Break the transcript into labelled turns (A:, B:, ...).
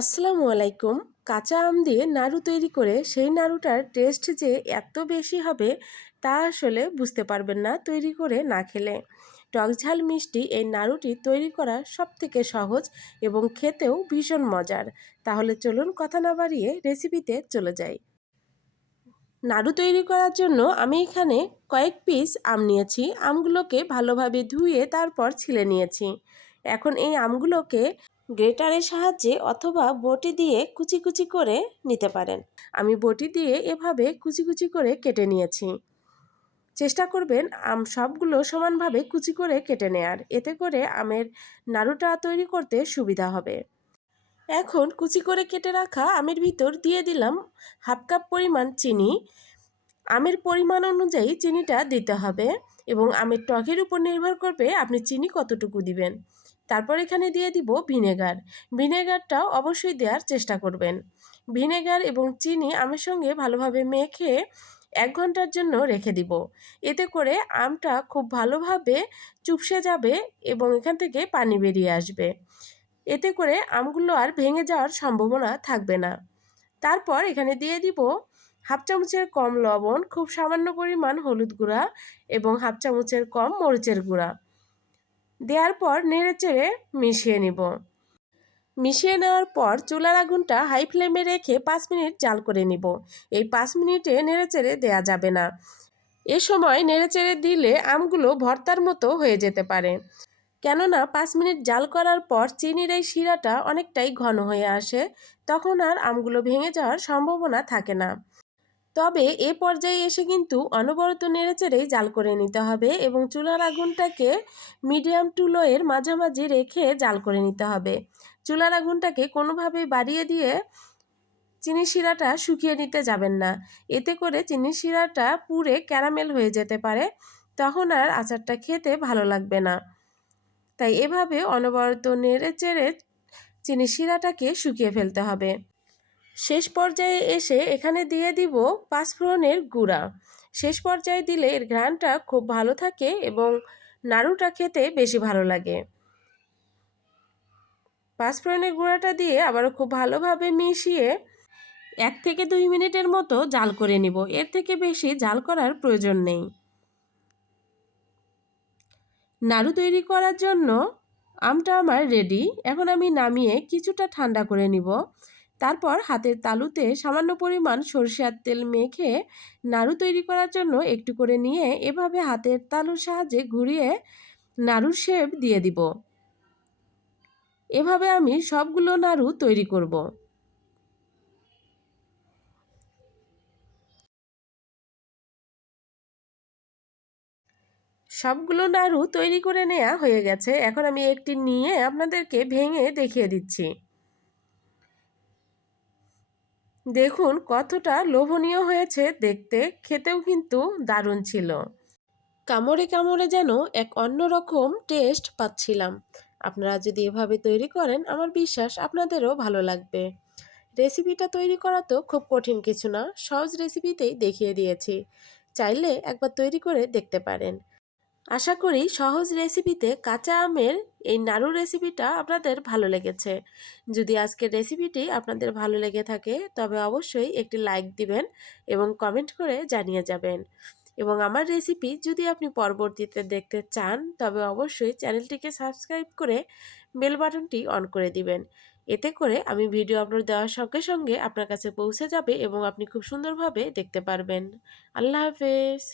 A: আসসালামু আলাইকুম। কাঁচা আম দিয়ে নাড়ু তৈরি করে সেই নাড়ুটার টেস্ট যে এত বেশি হবে তা আসলে বুঝতে পারবেন না তৈরি করে না খেলে। টক ঝাল মিষ্টি এই নাড়ুটি তৈরি করা সব থেকে সহজ এবং খেতেও ভীষণ মজার। তাহলে চলুন কথা না বাড়িয়ে রেসিপিতে চলে যাই। নাড়ু তৈরি করার জন্য আমি এখানে কয়েক পিস আম নিয়েছি। আমগুলোকে ভালোভাবে ধুয়ে তারপর ছিলে নিয়েছি। এখন এই আমগুলোকে গ্রেটারের সাহায্যে অথবা বটি দিয়ে কুচি কুচি করে নিতে পারেন। আমি বটি দিয়ে এভাবে কুচি কুচি করে কেটে নিয়েছি। চেষ্টা করবেন আম সবগুলো সমানভাবে কুচি করে কেটে নেয়ার। এতে করে আমের নাড়ুটা তৈরি করতে সুবিধা হবে। এখন কুচি করে কেটে রাখা আমের ভিতর দিয়ে দিলাম হাফ কাপ পরিমাণ চিনি। আমের পরিমাণ অনুযায়ী চিনিটা দিতে হবে। এবং আমের টকের উপর নির্ভর করবে আপনি চিনি কতটুকু দিবেন। তারপর এখানে দিয়ে দিব ভিনেগার। ভিনেগারটাও অবশ্যই দেওয়ার চেষ্টা করবেন। ভিনেগার এবং চিনি আমের সঙ্গে ভালোভাবে মেখে এক ঘণ্টার জন্য রেখে দিব। এতে করে আমটা খুব ভালোভাবে চুপসে যাবে এবং এখান থেকে পানি বেরিয়ে আসবে। এতে করে আমগুলো আর ভেঙে যাওয়ার সম্ভাবনা থাকবে না। তারপর এখানে দিয়ে দিব হাফ চামচের কম লবণ, খুব সামান্য পরিমাণ হলুদ গুঁড়া এবং হাফ চামচের কম মরিচের গুঁড়া। দেওয়ার পর নেড়ে চেড়ে মিশিয়ে নিব। মিশিয়ে নেওয়ার পর চুলার আগুনটা হাই ফ্লেমে রেখে পাঁচ মিনিট জাল করে নিব। এই পাঁচ মিনিটে নেড়ে চেড়ে দেওয়া যাবে না। এ সময় নেড়ে চেড়ে দিলে আমগুলো ভর্তার মতো হয়ে যেতে পারে। কেননা পাঁচ মিনিট জাল করার পর চিনির এই শিরাটা অনেকটাই ঘন হয়ে আসে, তখন আর আমগুলো ভেঙে যাওয়ার সম্ভাবনা থাকে না। তবে এ পর্যায়ে এসে কিন্তু অনবরত নেড়েচেড়েই জাল করে নিতে হবে এবং চুলার আগুনটাকে মিডিয়াম টু লোয়ের মাঝামাঝি রেখে জাল করে নিতে হবে। চুলার আগুনটাকে কোনোভাবেই বাড়িয়ে দিয়ে চিনি শিরাটা শুকিয়ে নিতে যাবেন না। এতে করে চিনি শিরাটা পুরে ক্যারামেল হয়ে যেতে পারে, তখন আর আচারটা খেতে ভালো লাগবে না। তাই এভাবে অনবরত নেড়ে চেড়ে চিনি শিরাটাকে শুকিয়ে ফেলতে হবে। শেষ পর্যায়ে এসে এখানে দিয়ে দিব পাঁচফোড়নের গুঁড়া। শেষ পর্যায়ে দিলে এর ঘ্রাণটা খুব ভালো থাকে এবং নাড়ুটা খেতে বেশি ভালো লাগে। পাঁচফোড়নের গুঁড়াটা দিয়ে আবারও খুব ভালোভাবে মিশিয়ে এক থেকে দুই মিনিটের মতো জাল করে নিব। এর থেকে বেশি জাল করার প্রয়োজন নেই। নাড়ু তৈরি করার জন্য আমটা আমার রেডি এখন আমি নামিয়ে কিছুটা ঠান্ডা করে নিব। তারপর হাতের তালুতে সামান্য পরিমাণ সরিষার তেল মেখে নাড়ু তৈরি করার জন্য একটু করে নিয়ে এভাবে হাতের তালুর সাহায্যে ঘুরিয়ে নাড়ুর শেপ দিয়ে দিব। এভাবে আমি সবগুলো নাড়ু তৈরি করব। সবগুলো নাড়ু তৈরি করে নেওয়া হয়ে গেছে। এখন আমি একটি নিয়ে আপনাদেরকে ভেঙে দেখিয়ে দিচ্ছি। দেখুন কতটা লোভনীয় হয়েছে দেখতে, খেতেও কিন্তু দারুণ ছিল। কামড়ে কামড়ে যেন এক অন্যরকম টেস্ট পাচ্ছিলাম। আপনারা যদি এভাবে তৈরি করেন, আমার বিশ্বাস আপনাদেরও ভালো লাগবে। রেসিপিটা তৈরি করা তো খুব কঠিন কিছু না, সহজ রেসিপিতেই দেখিয়ে দিয়েছি। চাইলে একবার তৈরি করে দেখতে পারেন। আশা করি সহজ রেসিপিতে কাঁচা আমের এই নাড়ু রেসিপিটা আপনাদের ভালো লেগেছে। যদি আজকের রেসিপিটি আপনাদের ভালো লেগে থাকে, তবে অবশ্যই একটি লাইক দিবেন এবং কমেন্ট করে জানিয়ে যাবেন। এবং আমার রেসিপি যদি আপনি পরবর্তীতে দেখতে চান, তবে অবশ্যই চ্যানেলটিকে সাবস্ক্রাইব করে বেল বাটনটি অন করে দিবেন। এতে করে আমি ভিডিও আপলোড দেওয়ার সঙ্গে সঙ্গে আপনার কাছে পৌঁছে যাবে এবং আপনি খুব সুন্দরভাবে দেখতে পারবেন। আল্লাহ হাফেজ।